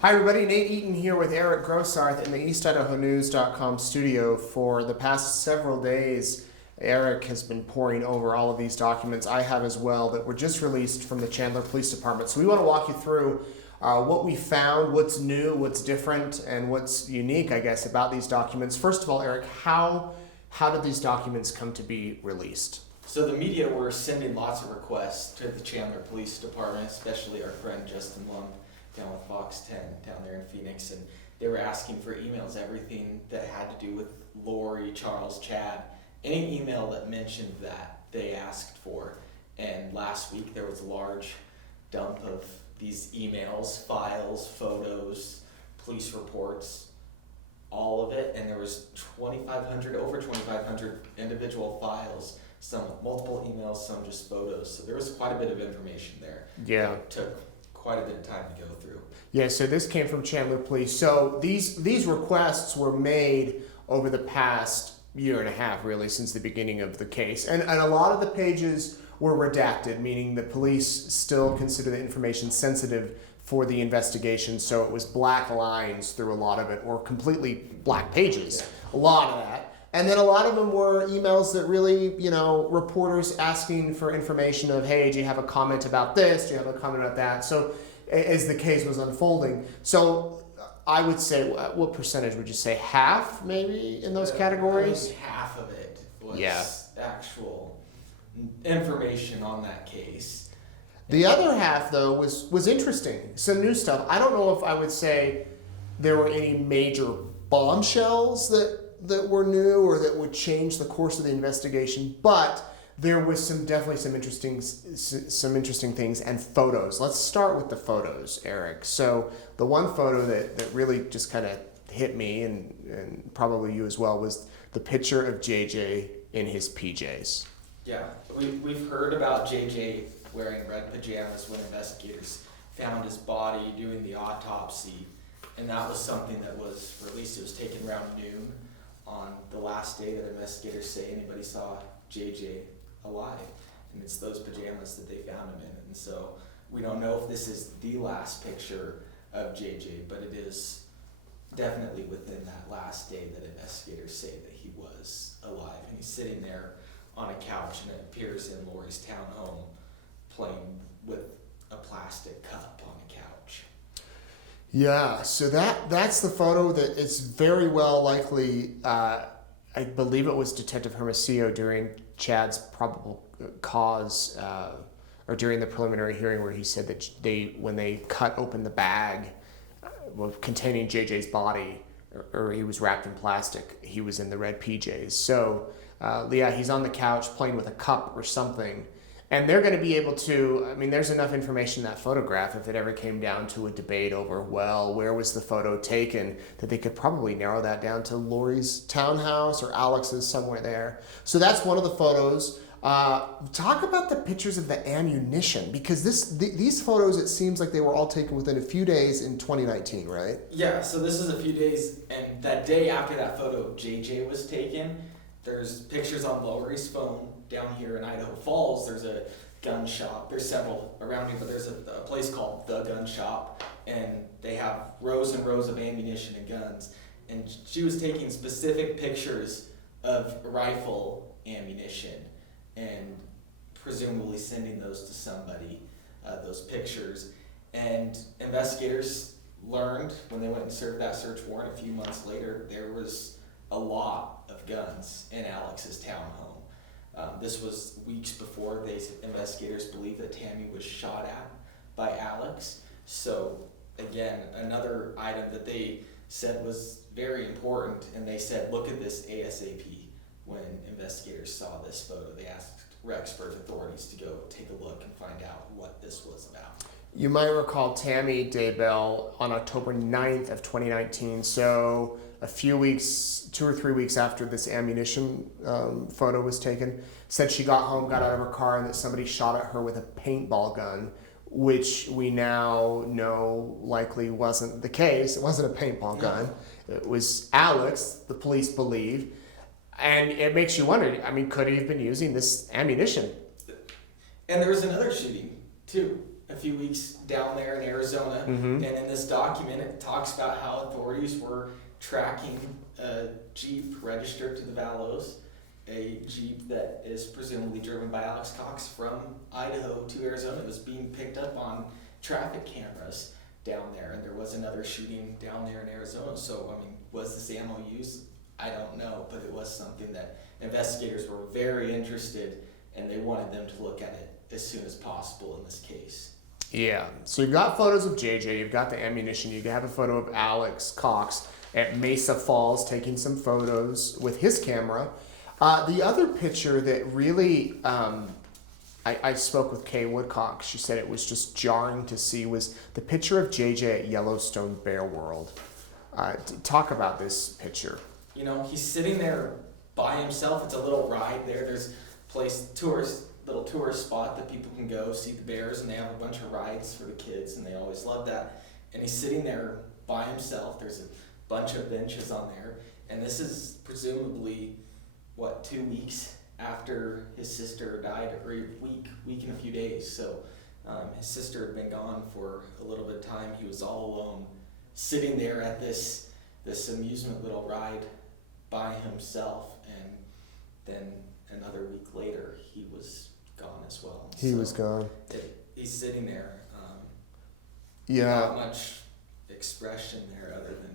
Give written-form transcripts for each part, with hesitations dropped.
Hi everybody, Nate Eaton here with Eric Grossarth in the EastIdahoNews.com studio. For the past several days, Eric has been poring over all of these documents. I have as well, that were just released from the Chandler Police Department. So we want to walk you through what we found, what's new, what's different, and what's unique, I guess, about these documents. First of all, Eric, how did these documents come to be released? So the media were sending lots of requests to the Chandler Police Department, especially our friend Justin Lund down with Fox 10 down there in Phoenix, and they were asking for emails, everything that had to do with Laurie, Charles, Chad, any email that mentioned that they asked for. And last week there was a large dump of these emails, files, photos, police reports, all of it, and there was over 2,500 individual files, some with multiple emails, some just photos. So there was quite a bit of information there. Yeah. It took quite a bit of time to go through. Yeah, so this came from Chandler Police. So these requests were made over the past year and a half, really, since the beginning of the case. And a lot of the pages were redacted, meaning the police still consider the information sensitive for the investigation. So it was black lines through a lot of it, or completely black pages, a lot of that. And then a lot of them were emails that really, reporters asking for information of, hey, do you have a comment about this? Do you have a comment about that? So as the case was unfolding. So I would say, what percentage would you say? Half, maybe, in those categories? Half of it was actual information on that case. The other half, though, was interesting. Some new stuff. I don't know if I would say there were any major bombshells that were new or that would change the course of the investigation, but there was definitely some interesting things and photos. Let's start with the photos, Eric. So the one photo that really just kind of hit me, and probably you as well, was the picture of JJ in his PJs. Yeah, we've heard about JJ wearing red pajamas when investigators found his body doing the autopsy, and that was something that was released. It was taken around noon on the last day that investigators say anybody saw JJ alive, and it's those pajamas that they found him in. And so we don't know if this is the last picture of JJ, but it is definitely within that last day that investigators say that he was alive. And he's sitting there on a couch, and it appears in Laurie's townhome, playing with a plastic cup on a couch. Yeah, so that's the photo that it's very well likely, I believe it was Detective Hermosillo during Chad's probable cause, or during the preliminary hearing, where he said that when they cut open the bag containing JJ's body, or he was wrapped in plastic, he was in the red PJs. So he's on the couch playing with a cup or something. And they're going to be able to, there's enough information in that photograph, if it ever came down to a debate over, where was the photo taken, that they could probably narrow that down to Laurie's townhouse or Alex's, somewhere there. So that's one of the photos. Talk about the pictures of the ammunition, because these photos, it seems like they were all taken within a few days in 2019, right? Yeah, so this is a few days, and that day after that photo JJ was taken, there's pictures on Laurie's phone. Down here in Idaho Falls, there's a gun shop. There's several around here, but there's a place called The Gun Shop, and they have rows and rows of ammunition and guns. And she was taking specific pictures of rifle ammunition and presumably sending those to somebody, those pictures. And investigators learned when they went and served that search warrant a few months later, there was a lot of guns in Alex's townhome. This was weeks before investigators believed that Tammy was shot at by Alex. So again, another item that they said was very important, and they said, look at this ASAP. When investigators saw this photo, they asked Rexburg authorities to go take a look and find out what this was about. You might recall Tammy Daybell on October 9th of 2019, so a few weeks, 2 or 3 weeks after this ammunition photo was taken, said she got home, got out of her car, and that somebody shot at her with a paintball gun, which we now know likely wasn't the case. It wasn't a paintball gun. It was Alex, the police believe. And it makes you wonder, could he have been using this ammunition? And there was another shooting, too. a few weeks down there in Arizona, and in this document it talks about how authorities were tracking a Jeep registered to the Vallows, a Jeep that is presumably driven by Alex Cox from Idaho to Arizona. It was being picked up on traffic cameras down there, and there was another shooting down there in Arizona. So, I mean, was this ammo used? I don't know, but it was something that investigators were very interested, and they wanted them to look at it as soon as possible in this case. Yeah, so you've got photos of JJ, you've got the ammunition, you have a photo of Alex Cox at Mesa Falls taking some photos with his camera. The other picture that really, I spoke with Kay Woodcock, she said it was just jarring to see, was the picture of JJ at Yellowstone Bear World. Talk about this picture. You know, he's sitting there by himself. It's a little ride there. There's little tourist spot that people can go see the bears, and they have a bunch of rides for the kids, and they always love that. And he's sitting there by himself. There's a bunch of benches on there, and this is presumably 2 weeks after his sister died, or a week and a few days. So his sister had been gone for a little bit of time. He was all alone, sitting there at this amusement little ride by himself, and then another week later he was gone as well. He was gone. He's sitting there. Not much expression there other than,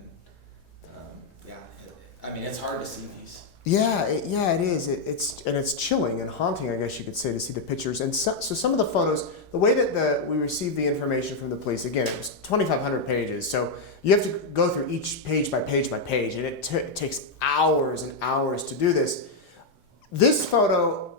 it's hard to see these. Yeah, it is. It's chilling and haunting, I guess you could say, to see the pictures. And so some of the photos, the way that we received the information from the police, again, it was 2,500 pages. So you have to go through each page by page by page, and it takes hours and hours to do this. This photo,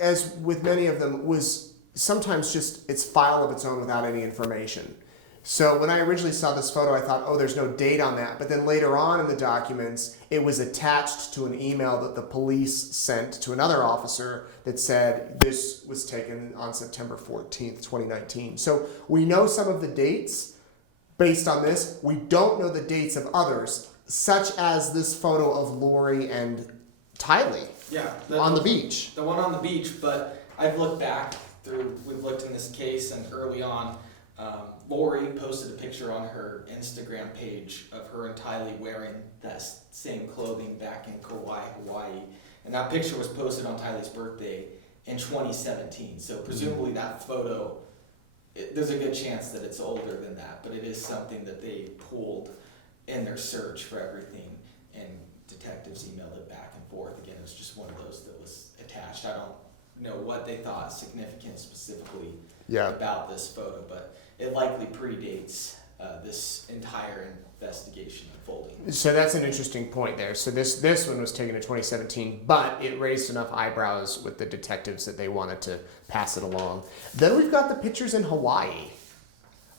as with many of them, was sometimes just its file of its own without any information. So when I originally saw this photo, I thought, oh, there's no date on that. But then later on in the documents, it was attached to an email that the police sent to another officer that said this was taken on September 14th, 2019. So we know some of the dates based on this. We don't know the dates of others, such as this photo of Laurie and Tylee on the beach. The one on the beach, but I've looked back we've looked in this case, and early on, Laurie posted a picture on her Instagram page of her and Tylee wearing that same clothing back in Kauai, Hawaii. And that picture was posted on Tylee's birthday in 2017. So presumably that photo, there's a good chance that it's older than that, but it is something that they pulled in their search for everything, and detectives emailed it back and forth. Again, it was just one of those that was attached. I don't know what they thought significant specifically about this photo, but it likely predates this entire investigation unfolding. So that's an interesting point there. So this one was taken in 2017, but it raised enough eyebrows with the detectives that they wanted to pass it along. Then we've got the pictures in Hawaii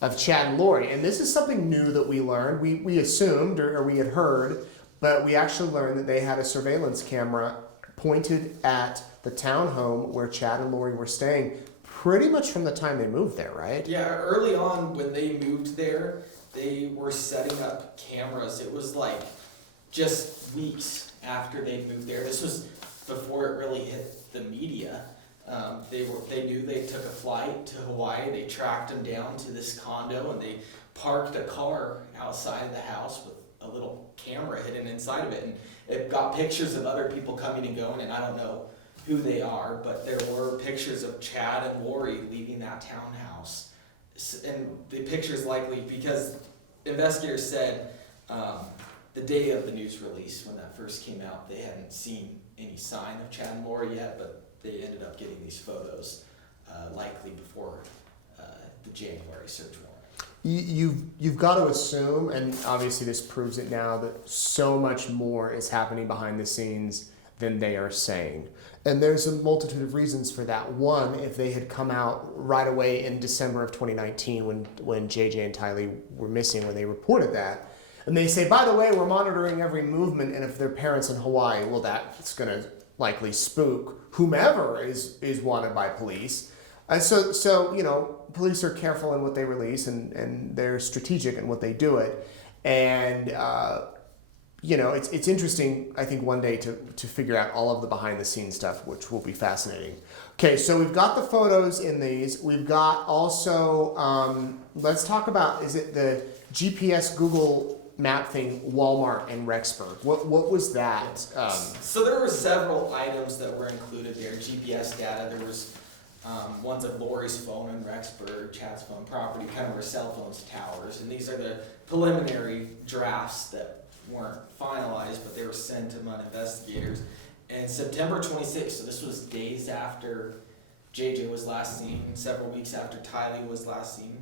of Chad and Laurie, and this is something new that we learned. We assumed or we had heard, but we actually learned that they had a surveillance camera pointed at the townhome where Chad and Laurie were staying pretty much from the time they moved there, right? Yeah, early on when they moved there, they were setting up cameras. It was like just weeks after they moved there. This was before it really hit the media. They knew they took a flight to Hawaii. They tracked them down to this condo, and they parked a car outside the house with a little camera hidden inside of it. And it got pictures of other people coming and going, and I don't know who they are, but there were pictures of Chad and Laurie leaving that townhouse. And the pictures likely, because investigators said the day of the news release, when that first came out, they hadn't seen any sign of Chad and Laurie yet, but they ended up getting these photos likely before the January search warrant. You've got to assume, and obviously this proves it now, that so much more is happening behind the scenes than they are saying. And there's a multitude of reasons for that. One, if they had come out right away in December of 2019 when JJ and Tylee were missing, when they reported that, and they say, by the way, we're monitoring every movement, and if their parents in Hawaii, well, that's going to likely spook whomever is wanted by police. And so police are careful in what they release, and they're strategic in what they do it. And it's interesting, I think, one day to figure out all of the behind the scenes stuff, which will be fascinating. Okay, so we've got the photos in these. We've got also, let's talk about, is it the GPS Google map thing, Walmart and Rexburg? What was that? So there were several items that were included there. GPS data, there was ones of Laurie's phone in Rexburg, Chad's phone, property, kind of where cell phones, towers. And these are the preliminary drafts that weren't finalized, but they were sent to MUD investigators. And September 26th, so this was days after JJ was last seen, several weeks after Tylee was last seen.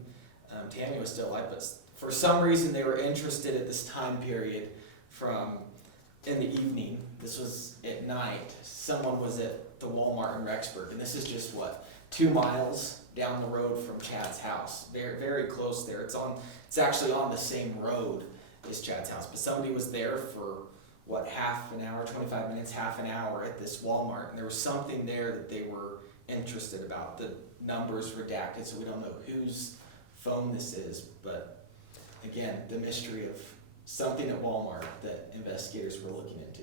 Tammy was still alive, but for some reason they were interested at this time period from in the evening. This was at night. Someone was at the Walmart in Rexburg, and this is just 2 miles down the road from Chad's house. Very, very close there. It's actually on the same road as Chad's house, but somebody was there for half an hour, 25 minutes, half an hour at this Walmart, and there was something there that they were interested about. The numbers redacted, so we don't know whose phone this is, but again, the mystery of something at Walmart that investigators were looking into.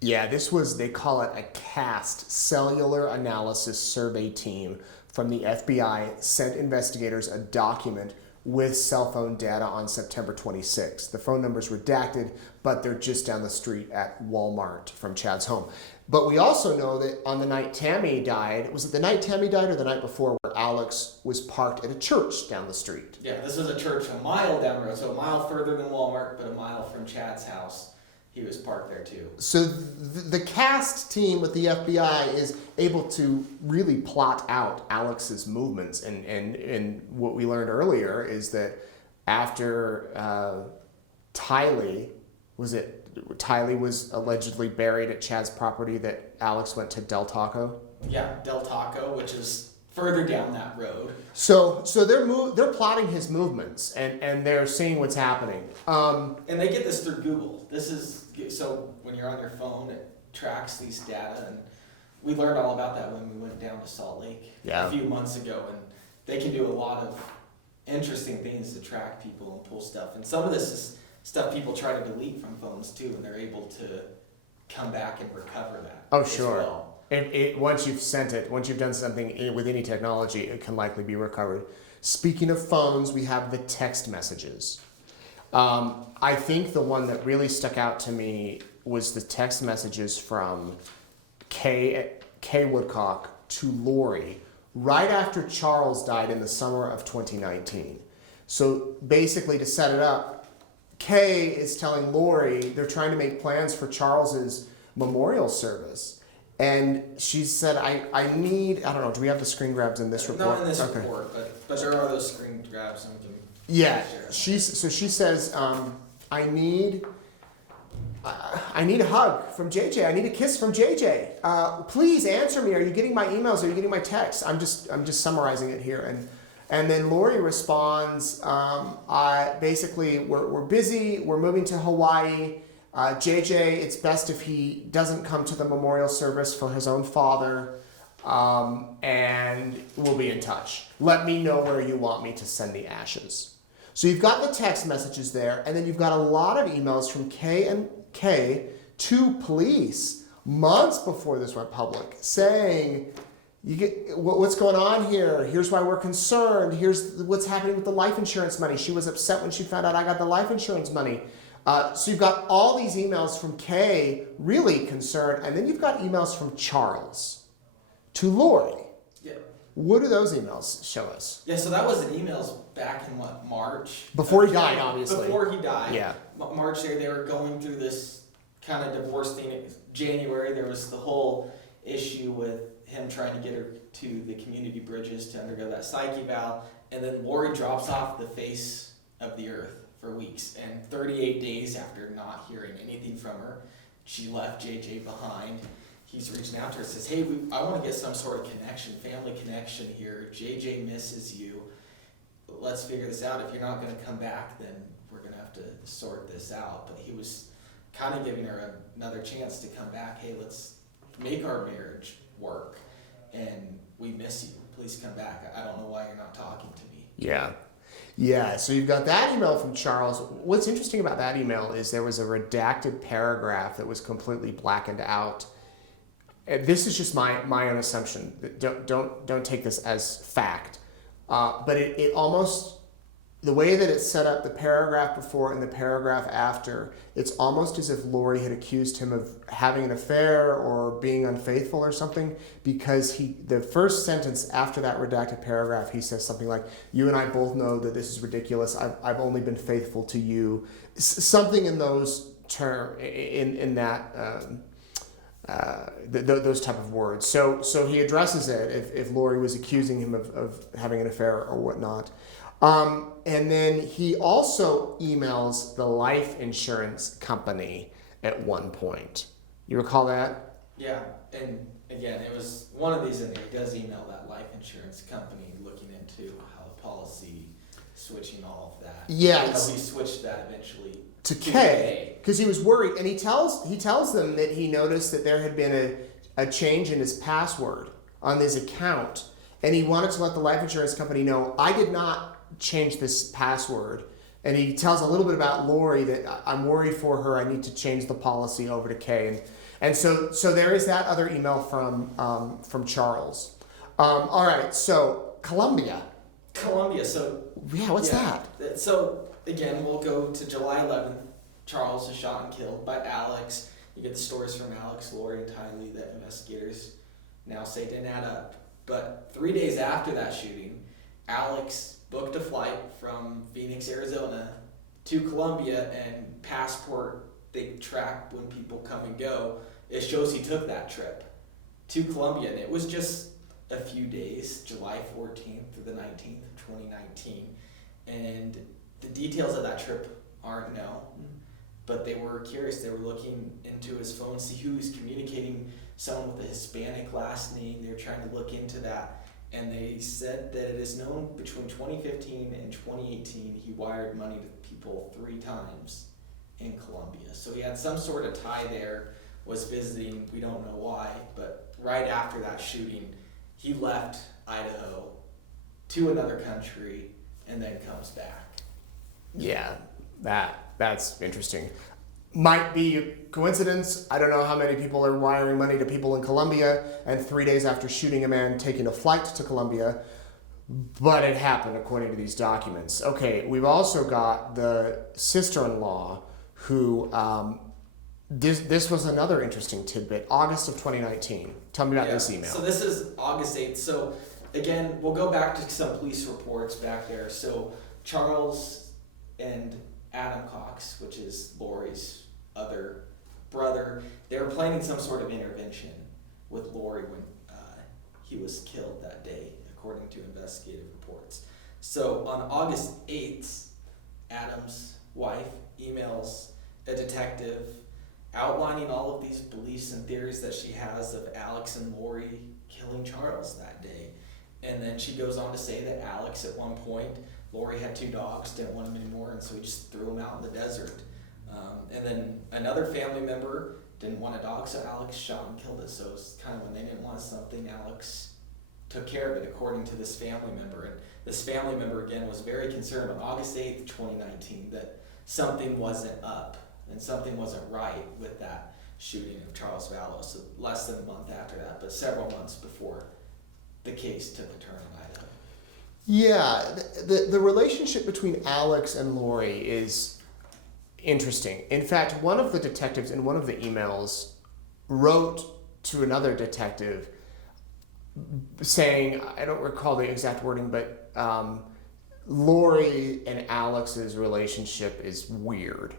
Yeah, this was, they call it a CAST, Cellular Analysis Survey Team from the FBI, sent investigators a document with cell phone data on September 26th. The phone number's redacted, but they're just down the street at Walmart from Chad's home. But we also know that on the night Tammy died, was it the night Tammy died or the night before, where Alex was parked at a church down the street? Yeah, this was a church a mile down the road, so a mile further than Walmart, but a mile from Chad's house. He was parked there too. So the CAST team with the FBI is able to really plot out Alex's movements. And what we learned earlier is that after Tylee was allegedly buried at Chad's property, that Alex went to Del Taco? Yeah, Del Taco, which is further down that road. So they're plotting his movements and they're seeing what's happening. And they get this through Google. So when you're on your phone, it tracks these data, and we learned all about that when we went down to Salt Lake a few months ago, and they can do a lot of interesting things to track people and pull stuff. And some of this is stuff people try to delete from phones too, and they're able to come back and recover that. Oh, sure. Well. Once you've sent it, once you've done something with any technology, it can likely be recovered. Speaking of phones, we have the text messages. I think the one that really stuck out to me was the text messages from Kay Woodcock to Laurie right after Charles died in the summer of 2019. So basically, to set it up, Kay is telling Laurie they're trying to make plans for Charles's memorial service. And she said, I need, I don't know, do we have the screen grabs in this report? Not in this report, but there are those screen grabs. And we can she says, I need a hug from JJ. I need a kiss from JJ. Please answer me. Are you getting my emails? Are you getting my texts? I'm just summarizing it here. And then Laurie responds, basically, we're busy. We're moving to Hawaii. JJ, it's best if he doesn't come to the memorial service for his own father. And we'll be in touch. Let me know where you want me to send the ashes. So you've got the text messages there, and then you've got a lot of emails from Kay to police months before this went public, saying, what's going on here? Here's why we're concerned. Here's what's happening with the life insurance money. She was upset when she found out I got the life insurance money. So you've got all these emails from Kay, really concerned, and then you've got emails from Charles to Laurie. Yeah. What do those emails show us? Yeah, so that was in emails back in March? Before he died, obviously. Before he died. Yeah. March there, they were going through this kind of divorce thing. January, there was the whole issue with him trying to get her to the community bridges to undergo that psych eval. And then Laurie drops off the face of the earth for weeks. And 38 days after not hearing anything from her, she left JJ behind. He's reaching out to her and says, hey, I want to get some sort of connection, family connection here. JJ misses you. Let's figure this out. If you're not going to come back, then we're going to have to sort this out. But he was kind of giving her another chance to come back. Hey, let's make our marriage work. And we miss you. Please come back. I don't know why you're not talking to me. Yeah. Yeah, so you've got that email from Charles. What's interesting about that email is there was a redacted paragraph that was completely blackened out. This is just my own assumption. Don't take this as fact. But it almost, the way that it's set up, the paragraph before and the paragraph after, it's almost as if Laurie had accused him of having an affair or being unfaithful or something, because the first sentence after that redacted paragraph, he says something like, "You and I both know that this is ridiculous. I've only been faithful to you." Something in those terms, in that, those type of words. So he addresses it if Laurie was accusing him of having an affair or whatnot. And then he also emails the life insurance company at one point. You recall that? Yeah, and again, it was one of these in there. He does email that life insurance company looking into how the policy, switching all of that. Yeah. How he switched that eventually to K, because he was worried, and he tells them that he noticed that there had been a change in his password on his account, and he wanted to let the life insurance company know, "I did not change this password." And he tells a little bit about Laurie, that I'm worried for her. I need to change the policy over to K, and so there is that other email from Charles. All right, so Columbia. So yeah, what's that? So again, we'll go to July 11th. Charles is shot and killed by Alex. You get the stories from Alex, Laurie, and Tylee that investigators now say didn't add up. But 3 days after that shooting, Alex booked a flight from Phoenix, Arizona to Columbia, and Passport, they track when people come and go. It shows he took that trip to Columbia, and it was just a few days, July 14th to the 19th of 2019. And the details of that trip aren't known, but they were curious. They were looking into his phone, see who he's communicating, someone with a Hispanic last name. They were trying to look into that. And they said that it is known between 2015 and 2018, he wired money to people 3 times in Colombia. So he had some sort of tie there, was visiting, we don't know why, but right after that shooting, he left Idaho to another country and then comes back. Yeah, that's interesting. Might be a coincidence. I don't know how many people are wiring money to people in Colombia, and 3 days after shooting a man, taking a flight to Colombia, but it happened according to these documents. Okay, we've also got the sister-in-law who, this was another interesting tidbit, August of 2019. Tell me about this email. So this is August 8th. So again, we'll go back to some police reports back there. So Charles and Adam Cox, which is Laurie's other brother, they were planning some sort of intervention with Laurie when he was killed that day, according to investigative reports. So on August 8th, Adam's wife emails a detective outlining all of these beliefs and theories that she has of Alex and Laurie killing Charles that day. And then she goes on to say that Alex, at one point, Laurie had 2 dogs, didn't want them anymore, and so he just threw them out in the desert. And then another family member didn't want a dog, so Alex shot and killed it. So it's kind of when they didn't want something, Alex took care of it, according to this family member. And this family member, again, was very concerned on August 8th, 2019, that something wasn't up and something wasn't right with that shooting of Charles Vallow. So less than a month after that, but several months before the case took a turn in Idaho. Yeah, the relationship between Alex and Laurie is interesting. In fact, one of the detectives in one of the emails wrote to another detective saying, I don't recall the exact wording, but Laurie and Alex's relationship is weird.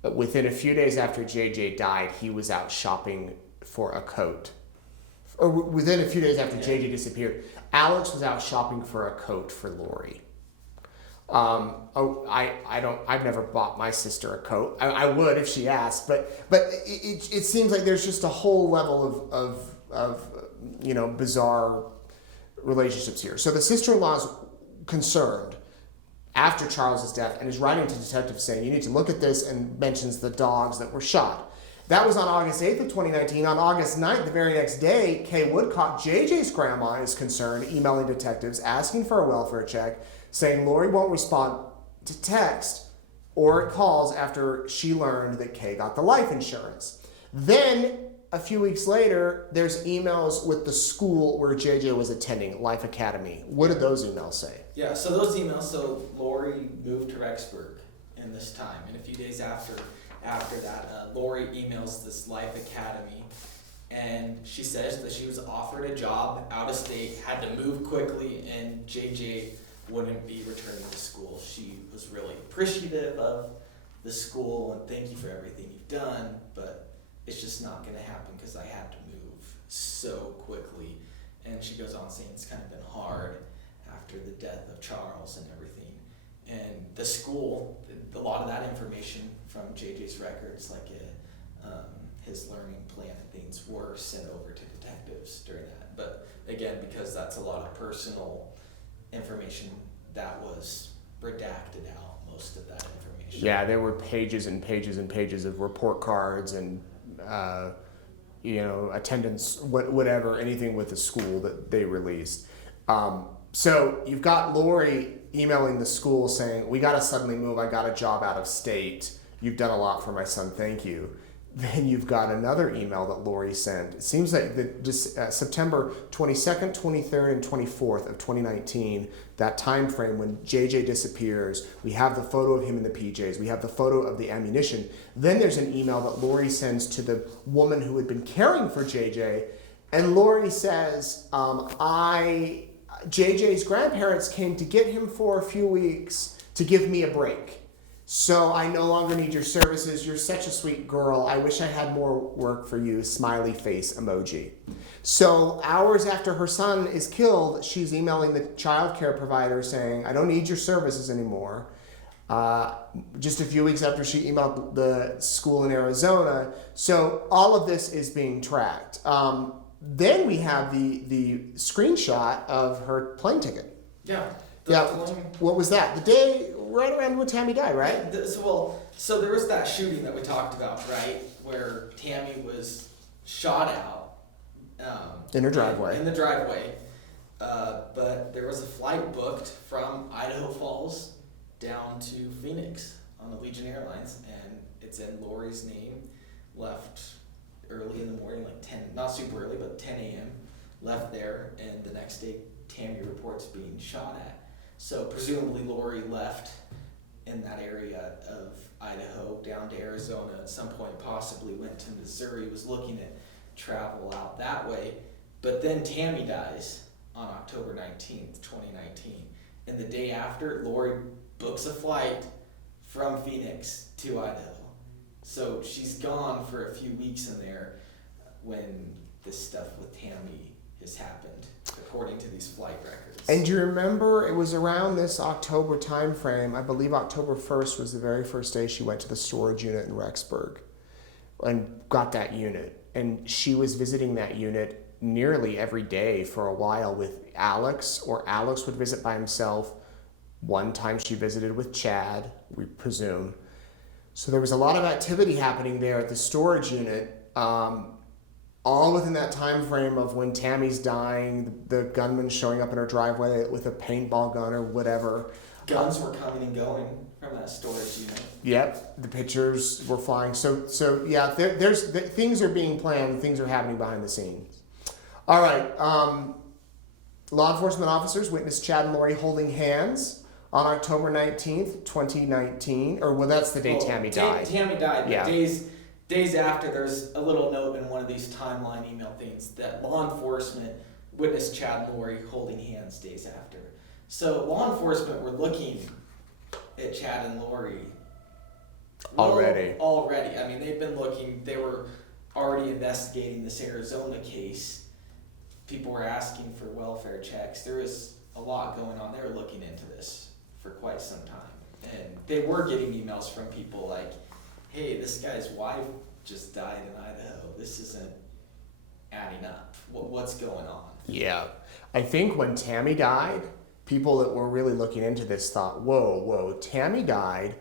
But within a few days after JJ died, he was out shopping for a coat. Or within a few days after JJ disappeared, Alex was out shopping for a coat for Laurie. I've never bought my sister a coat. I would if she asked, but it seems like there's just a whole level of bizarre relationships here. So the sister-in-law's concerned after Charles's death and is writing to detectives saying, you need to look at this, and mentions the dogs that were shot. That was on August 8th of 2019. On August 9th, the very next day, Kay Woodcock, JJ's grandma, is concerned, emailing detectives, asking for a welfare check, saying Laurie won't respond to text or calls after she learned that Kay got the life insurance. Then, a few weeks later, there's emails with the school where JJ was attending, Life Academy. What did those emails say? Yeah, so those emails, so Laurie moved to Rexburg in this time, and a few days after that, Laurie emails this Life Academy, and she says that she was offered a job out of state, had to move quickly, and JJ wouldn't be returning to school. She was really appreciative of the school and thank you for everything you've done, but it's just not going to happen because I had to move so quickly. And she goes on saying it's kind of been hard after the death of Charles and everything. And the school, a lot of that information from JJ's records, like his learning plan and things, were sent over to detectives during that. But again, because that's a lot of personal information, that was redacted out, most of that information. Yeah, there were pages and pages and pages of report cards and attendance, whatever, anything with the school that they released. So you've got Laurie emailing the school saying, we got to suddenly move. I got a job out of state. You've done a lot for my son. Thank you. Then you've got another email that Laurie sent. It seems like September 22nd, 23rd, and 24th of 2019, that time frame when JJ disappears, we have the photo of him in the PJs, we have the photo of the ammunition. Then there's an email that Laurie sends to the woman who had been caring for JJ, and Laurie says, JJ's grandparents came to get him for a few weeks to give me a break. So I no longer need your services. You're such a sweet girl. I wish I had more work for you. Smiley face emoji. So hours after her son is killed, she's emailing the child care provider saying, I don't need your services anymore. Just a few weeks after she emailed the school in Arizona. So all of this is being tracked. Then we have the screenshot of her plane ticket. Yeah. What was that? The day right around when Tammy died, right? So there was that shooting that we talked about, right, where Tammy was shot out in her driveway. In the driveway, but there was a flight booked from Idaho Falls down to Phoenix on Allegiant Airlines, and it's in Laurie's name. Left early in the morning, like 10, not super early, but 10 a.m. Left there, and the next day Tammy reports being shot at. So presumably Laurie left in that area of Idaho down to Arizona at some point, possibly went to Missouri, was looking at travel out that way. But then Tammy dies on October 19th, 2019. And the day after, Laurie books a flight from Phoenix to Idaho. So she's gone for a few weeks in there when this stuff with Tammy has happened, according to these flight records. And do you remember, it was around this October time frame, I believe October 1st was the very first day she went to the storage unit in Rexburg and got that unit. And she was visiting that unit nearly every day for a while with Alex, or Alex would visit by himself. One time she visited with Chad, we presume. So there was a lot of activity happening there at the storage unit, all within that time frame of when Tammy's dying, the gunman showing up in her driveway with a paintball gun or whatever. Guns were coming and going from that storage unit. Yep, the pictures were flying. So yeah, things are being planned, things are happening behind the scenes. All right, law enforcement officers witnessed Chad and Laurie holding hands on October 19th, 2019, that's the day Tammy died. Tammy died, but yeah. Days after, there's a little note in one of these timeline email things that law enforcement witnessed Chad and Laurie holding hands days after. So law enforcement were looking at Chad and Laurie already. I mean, they've been looking. They were already investigating this Arizona case. People were asking for welfare checks. There was a lot going on. They were looking into this for quite some time. And they were getting emails from people like, hey, this guy's wife just died in Idaho. This isn't adding up. What's going on? Yeah. I think when Tammy died, people that were really looking into this thought, whoa, Tammy died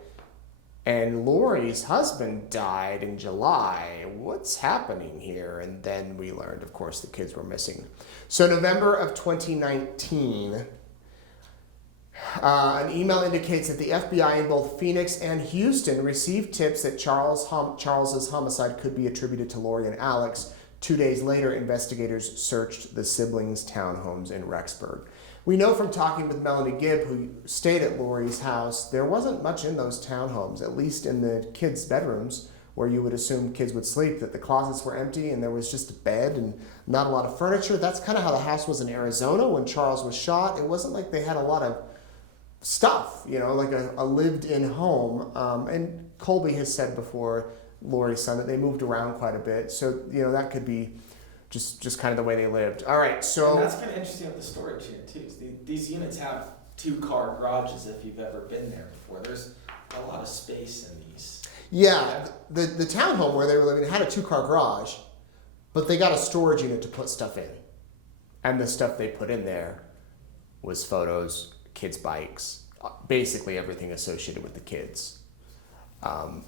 and Laurie's husband died in July. What's happening here? And then we learned, of course, the kids were missing. So November of 2019, An email indicates that the FBI in both Phoenix and Houston received tips that Charles's homicide could be attributed to Laurie and Alex. 2 days later, investigators searched the siblings' townhomes in Rexburg. We know from talking with Melanie Gibb, who stayed at Laurie's house, there wasn't much in those townhomes, at least in the kids' bedrooms, where you would assume kids would sleep, that the closets were empty and there was just a bed and not a lot of furniture. That's kind of how the house was in Arizona when Charles was shot. It wasn't like they had a lot of stuff, like a lived-in home. And Colby has said before, Laurie's son, that they moved around quite a bit. So, that could be just kind of the way they lived. All right, so... And that's kind of interesting with the storage unit, too. These units have 2-car garages, if you've ever been there before. There's a lot of space in these. Yeah, the townhome where they were living had a 2-car garage, but they got a storage unit to put stuff in. And the stuff they put in there was photos, kids' bikes, basically everything associated with the kids.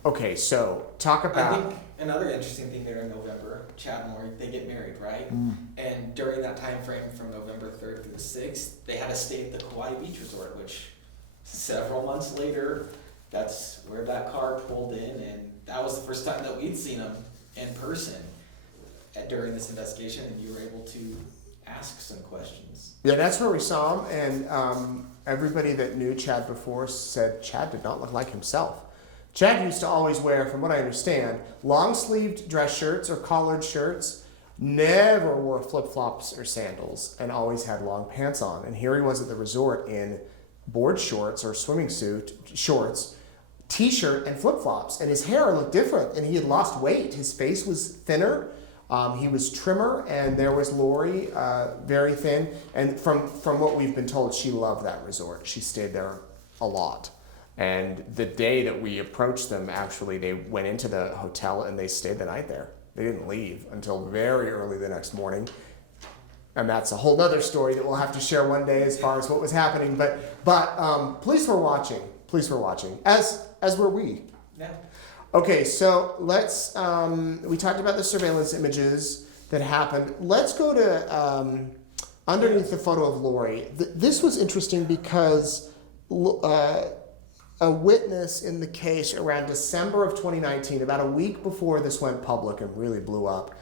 Okay, so talk about... I think another interesting thing there in November, Chad and Laurie, they get married, right? And during that time frame from November 3rd through the 6th, they had to stay at the Kauai Beach Resort, which several months later, that's where that car pulled in, and that was the first time that we'd seen them in person during this investigation, and you were able to ask some questions. Yeah, that's where we saw him, and everybody that knew Chad before said Chad did not look like himself. Chad used to always wear, from what I understand, long-sleeved dress shirts or collared shirts, never wore flip-flops or sandals, and always had long pants on. And here he was at the resort in board shorts or swimming suit, shorts, t-shirt, and flip-flops. And his hair looked different, and he had lost weight. His face was thinner. He was trimmer, and there was Laurie, very thin. And from what we've been told, she loved that resort. She stayed there a lot. And the day that we approached them, actually, they went into the hotel and they stayed the night there. They didn't leave until very early the next morning. And that's a whole other story that we'll have to share one day as far as what was happening. But police were watching. Police were watching, as were we. Yeah. Okay, so let's, we talked about the surveillance images that happened. Let's go to underneath the photo of Laurie. This was interesting because a witness in the case around December of 2019, about a week before this went public and really blew up,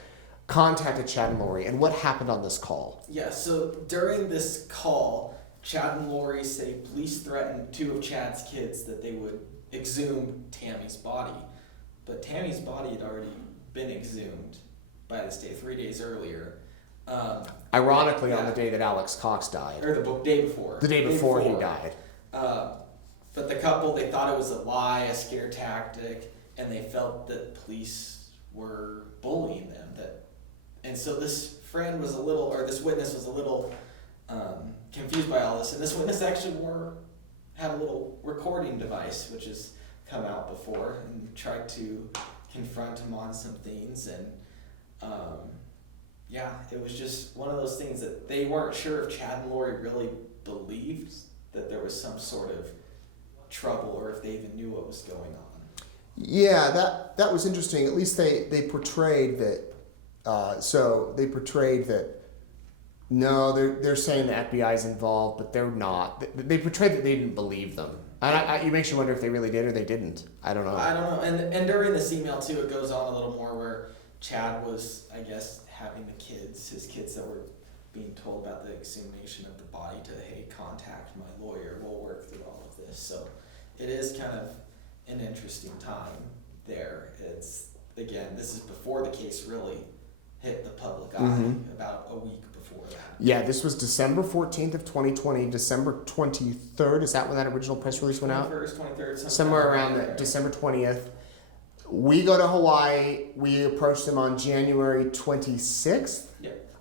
contacted Chad and Laurie. And what happened on this call? Yeah, so during this call, Chad and Laurie say police threatened 2 of Chad's kids that they would exhume Tammy's body. But Tammy's body had already been exhumed by this day, 3 days earlier. Ironically, on the day that Alex Cox died. Or the day before. The day before he died. But the couple, they thought it was a lie, a scare tactic, and they felt that police were bullying them. And so this this witness was a little confused by all this. And this witness actually had a little recording device, which has come out before, and tried to confront him on some things. And it was just one of those things that they weren't sure if Chad and Laurie really believed that there was some sort of trouble, or if they even knew what was going on. Yeah, that was interesting. At least they portrayed that. No, they're saying the FBI is involved, but they're not. They portrayed that they didn't believe them. And it makes you wonder if they really did or they didn't. I don't know. And during this email too, it goes on a little more where Chad was, I guess, having his kids that were being told about the exhumation of the body to, hey, contact my lawyer, we'll work through all of this. So it is kind of an interesting time there. It's, again, this is before the case really hit the public eye, about a week before that. Yeah, this was December 14th of 2020, December 23rd, is that when that original press release went out? 21st, 23rd, somewhere around there. December 20th. We go to Hawaii, we approach them on January 26th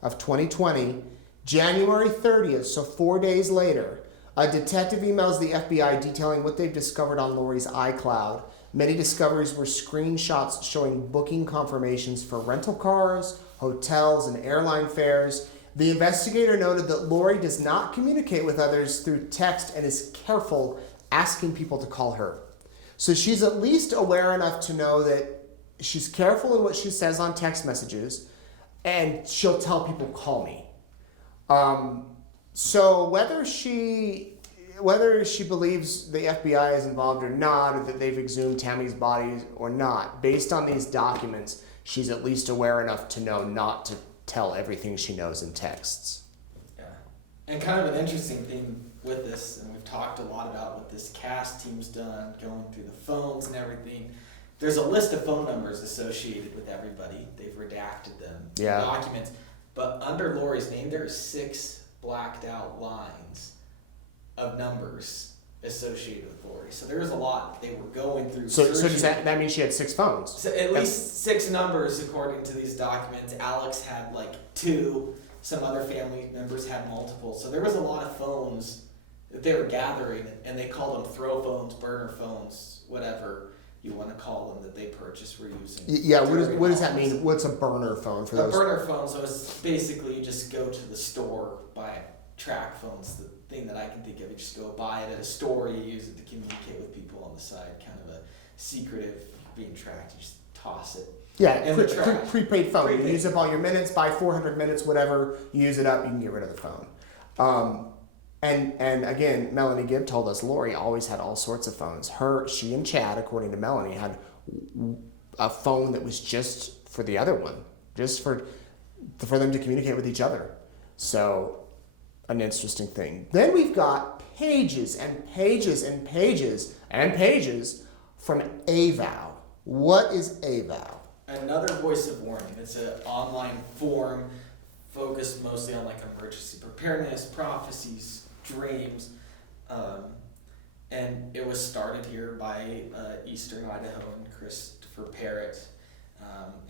of 2020. January 30th, so 4 days later, a detective emails the FBI detailing what they've discovered on Laurie's iCloud. Many discoveries were screenshots showing booking confirmations for rental cars, hotels, and airline fares. The investigator noted that Laurie does not communicate with others through text and is careful asking people to call her. So she's at least aware enough to know that she's careful in what she says on text messages, and she'll tell people, call me. So whether she whether she believes the FBI is involved or not, or that they've exhumed Tammy's body or not, based on these documents, she's at least aware enough to know not to tell everything she knows in texts. Yeah. And kind of an interesting thing with this, and we've talked a lot about what this CAST team's done, going through the phones and everything. There's a list of phone numbers associated with everybody. They've redacted them in documents. But under Laurie's name, there are 6 blacked out lines of numbers associated with Laurie. So there's a lot they were going through. So does that mean she had 6 phones? So at least 6 numbers according to these documents. Alex had like 2. Some other family members had multiple. So there was a lot of phones that they were gathering, and they called them throw phones, burner phones, whatever you want to call them, that they purchased, were using. Yeah, what does that mean? What's a burner phone for those? A burner phone, so it's basically you just go to the store, buy a track phone's the thing that I can think of. You just go buy it at a store, you use it to communicate with people on the side, kind of a secretive being tracked, you just toss it. Yeah, prepaid phone. You use up all your minutes, buy 400 minutes, whatever, you use it up, you can get rid of the phone. And again, Melanie Gibb told us Laurie always had all sorts of phones. She and Chad, according to Melanie, had a phone that was just for the other one, just for them to communicate with each other. So, an interesting thing. Then we've got pages and pages and pages and pages from AVOW. What is AVOW? Another voice of warning. It's an online forum focused mostly on like emergency preparedness, prophecies, dreams, and it was started here by Eastern Idaho and Christopher Parrott,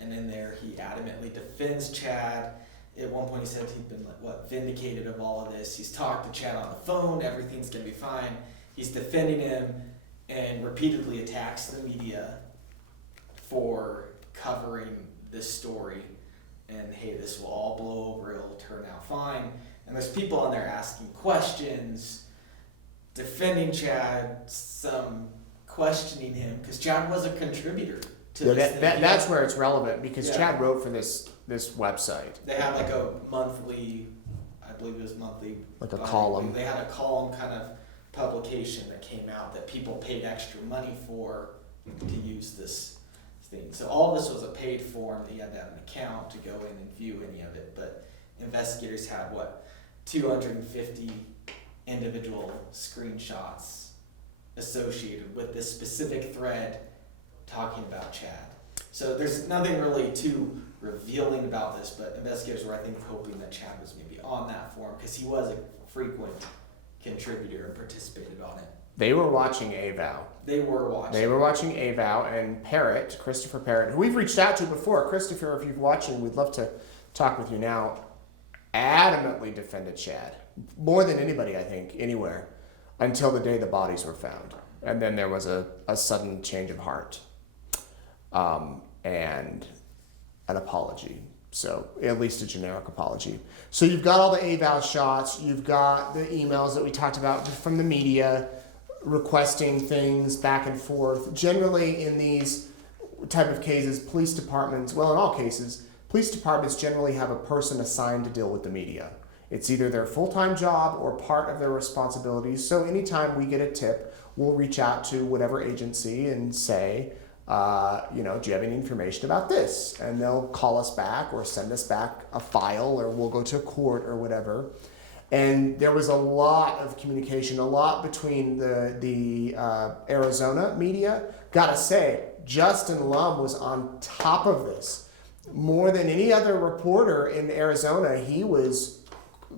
and in there he adamantly defends Chad. At one point he said he'd been vindicated of all of this. He's talked to Chad on the phone, everything's gonna be fine. He's defending him and repeatedly attacks the media for covering this story, and hey, this will all blow over, it'll turn out fine. And there's people on there asking questions, defending Chad, some questioning him, because Chad was a contributor to this. That's where it's relevant, because Chad wrote for this website. They had like a monthly, I believe it was monthly. Like a column. They had a column kind of publication that came out that people paid extra money for to use this thing. So all this was a paid form. You had to have an account to go in and view any of it, but investigators had 250 individual screenshots associated with this specific thread talking about Chad. So there's nothing really too revealing about this, but investigators were, I think, hoping that Chad was maybe on that forum because he was a frequent contributor and participated on it. They were watching AVOW. They were watching AVOW, and Parrott, Christopher Parrott, who we've reached out to before. Christopher, if you're watching, we'd love to talk with you now. Adamantly defended Chad, more than anybody, I think, anywhere, until the day the bodies were found. And then there was a sudden change of heart and an apology. So at least a generic apology. So you've got all the AVOW shots. You've got the emails that we talked about from the media requesting things back and forth. Generally in these type of cases, police departments, well, in all cases, police departments generally have a person assigned to deal with the media. It's either their full-time job or part of their responsibilities. So anytime we get a tip, we'll reach out to whatever agency and say, do you have any information about this? And they'll call us back or send us back a file, or we'll go to court or whatever. And there was a lot of communication, a lot between the Arizona media. Gotta say, Justin Lum was on top of this. More than any other reporter in Arizona, he was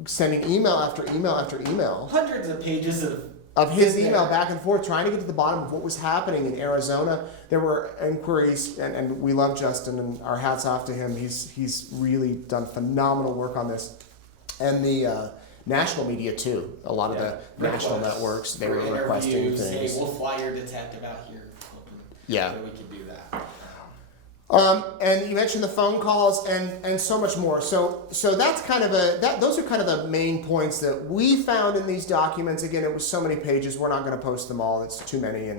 sending email after email after email. Hundreds of pages of his email back and forth, trying to get to the bottom of what was happening in Arizona. There were inquiries, and we love Justin, and our hats off to him. He's really done phenomenal work on this. And the national media too. A lot of the national networks, they were requesting things. Hey, we'll fly your detective out here. Yeah. So we can do that. And you mentioned the phone calls and so much more. So that's kind of those are kind of the main points that we found in these documents. Again, it was so many pages. We're not going to post them all. It's too many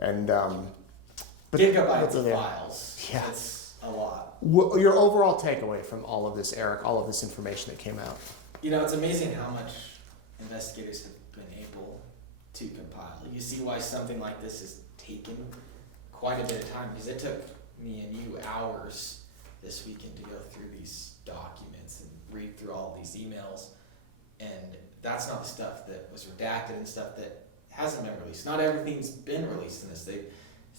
but gigabytes of files. Yeah, it's a lot. Your overall takeaway from all of this, Eric, all of this information that came out? It's amazing how much investigators have been able to compile. You see why something like this is taking quite a bit of time, because it took me and you hours this weekend to go through these documents and read through all these emails, and that's not the stuff that was redacted and stuff that hasn't been released. Not everything's been released in this.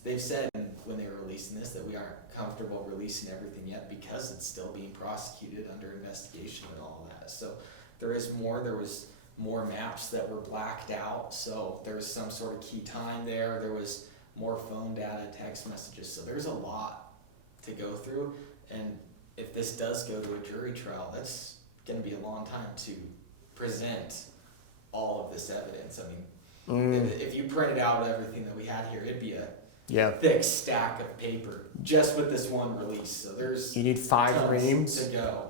They've said when they were releasing this that we aren't comfortable releasing everything yet because it's still being prosecuted under investigation and all that. So there is more. There was more maps that were blacked out, so there was some sort of key time there. There was more phone data, text messages. So there's a lot to go through, and if this does go to a jury trial, that's going to be a long time to present all of this evidence. I mean, if you printed out everything that we had here, it'd be a thick stack of paper just with this one release. So you need 5 reams to go.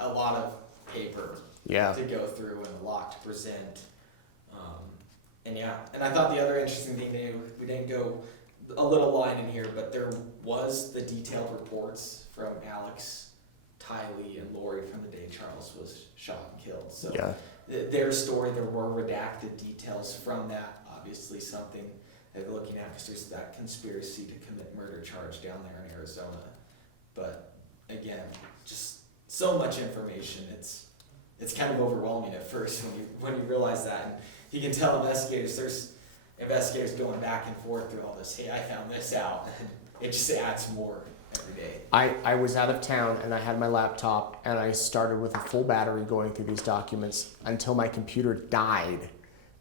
A lot of paper to go through and a lot to present. And I thought the other interesting thing, we didn't go a little line in here, but there was the detailed reports from Alex, Tylee, and Laurie from the day Charles was shot and killed. So their story, there were redacted details from that. Obviously something they're looking at because there's that conspiracy to commit murder charge down there in Arizona. But again, just so much information. It's kind of overwhelming at first when you realize that. And you can tell there's investigators going back and forth through all this. Hey, I found this out. It just adds more every day. I was out of town and I had my laptop and I started with a full battery going through these documents until my computer died.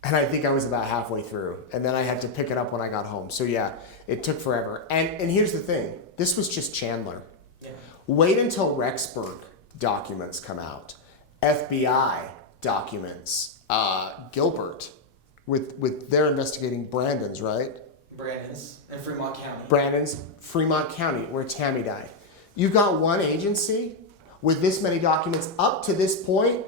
And I think I was about halfway through. And then I had to pick it up when I got home. So yeah, it took forever. And here's the thing. This was just Chandler. Yeah. Wait until Rexburg documents come out. FBI documents. Gilbert with their investigating Brandon's, right? Brandon's and Fremont County. Brandon's, Fremont County, where Tammy died. You've got one agency with this many documents up to this point.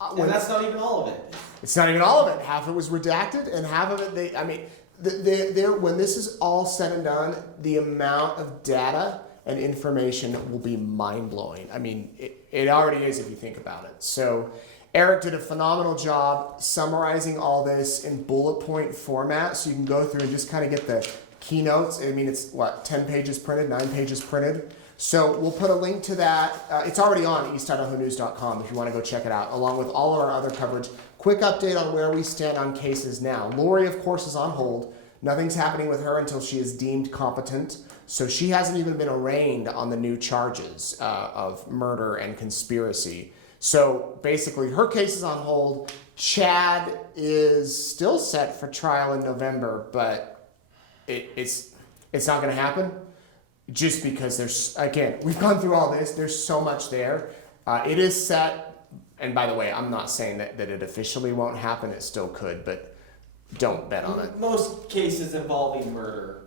And that's not even all of it. It's not even all of it. Half of it was redacted, and half of it, when this is all said and done, the amount of data and information will be mind-blowing. I mean, it already is if you think about it. So Eric did a phenomenal job summarizing all this in bullet point format, so you can go through and just kind of get the keynotes. I mean, it's 10 pages printed, 9 pages printed. So we'll put a link to that. It's already on eastidahonews.com if you want to go check it out, along with all of our other coverage. Quick update on where we stand on cases now. Laurie, of course, is on hold. Nothing's happening with her until she is deemed competent. So she hasn't even been arraigned on the new charges of murder and conspiracy. So basically, her case is on hold. Chad is still set for trial in November, but it's not going to happen. Just because we've gone through all this. There's so much there. It is set, and by the way, I'm not saying that it officially won't happen. It still could, but don't bet on it. Most cases involving murder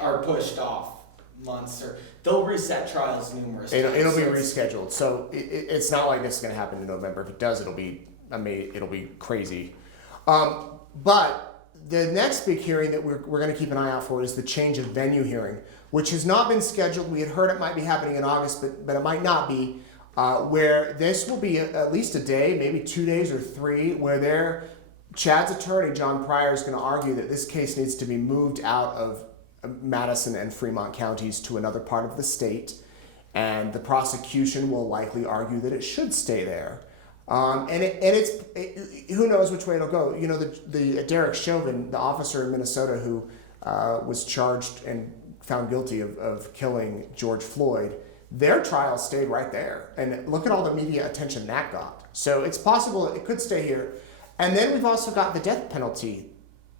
are pushed off months, or they'll reset trials numerous times. It'll be rescheduled. So it's not like this is going to happen in November. If it does, it'll be crazy. But the next big hearing that we're going to keep an eye out for is the change of venue hearing, which has not been scheduled. We had heard it might be happening in August, but it might not be, where this will be at least a day, maybe 2 days or 3, where Chad's attorney, John Pryor, is going to argue that this case needs to be moved out of Madison and Fremont counties to another part of the state, and the prosecution will likely argue that it should stay there. Who knows which way it'll go. You know, the Derek Chauvin, the officer in Minnesota who was charged and found guilty of killing George Floyd, their trial stayed right there. And look at all the media attention that got. So it's possible it could stay here. And then we've also got the death penalty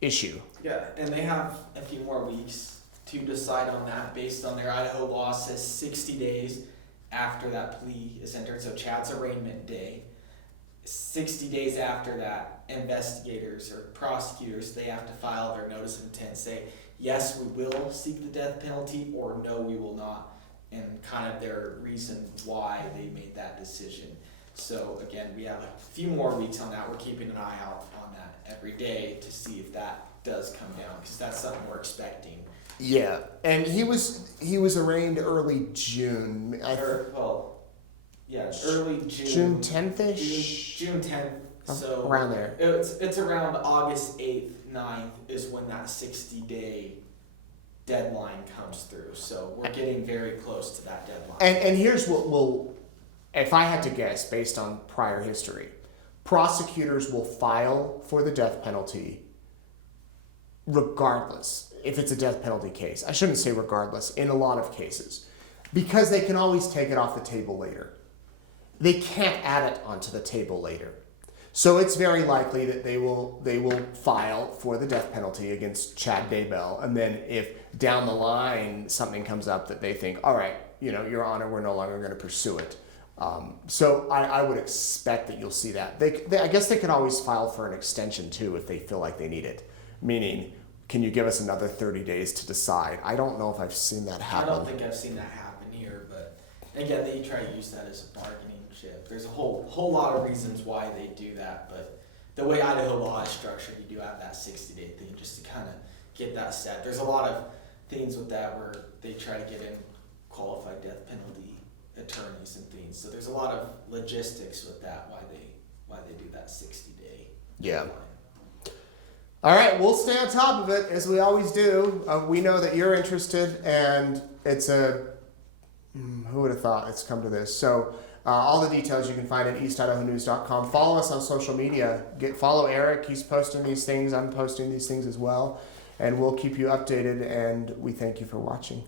issue. Yeah, and they have a few more weeks to decide on that based on their Idaho law says 60 days after that plea is entered. So Chad's arraignment day. 60 days after that, investigators or prosecutors, they have to file their notice of intent, say, yes, we will seek the death penalty, or no, we will not, and kind of their reason why they made that decision. So again, we have a few more weeks on that. We're keeping an eye out on that every day to see if that does come down, because that's something we're expecting. Yeah, and he was arraigned early June. Early June. June 10th-ish? June 10th, So around there. It's around August 8th, 9th is when that 60-day deadline comes through. So we're getting very close to that deadline. And here's what we'll, if I had to guess based on prior history, prosecutors will file for the death penalty regardless if it's a death penalty case. I shouldn't say regardless, in a lot of cases, because they can always take it off the table later. They can't add it onto the table later. So it's very likely that they will file for the death penalty against Chad Daybell, and then if down the line something comes up that they think, all right, Your Honor, we're no longer going to pursue it. So I would expect that you'll see that. I guess they can always file for an extension too if they feel like they need it. Meaning, can you give us another 30 days to decide? I don't know if I've seen that happen. I don't think I've seen that happen here, but again, they try to use that as a bargaining chip. There's a whole lot of reasons why they do that, but the way Idaho law is structured, you do have that 60-day thing just to kind of get that set. There's a lot of things with that where they try to get in qualified death penalty attorneys and things. So there's a lot of logistics with that, why they do that 60-day deadline. All right, we'll stay on top of it as we always do. We know that you're interested, and it's who would have thought it's come to this? So all the details you can find at eastidahonews.com. Follow us on social media. Follow Eric. He's posting these things. I'm posting these things as well, and we'll keep you updated. And we thank you for watching.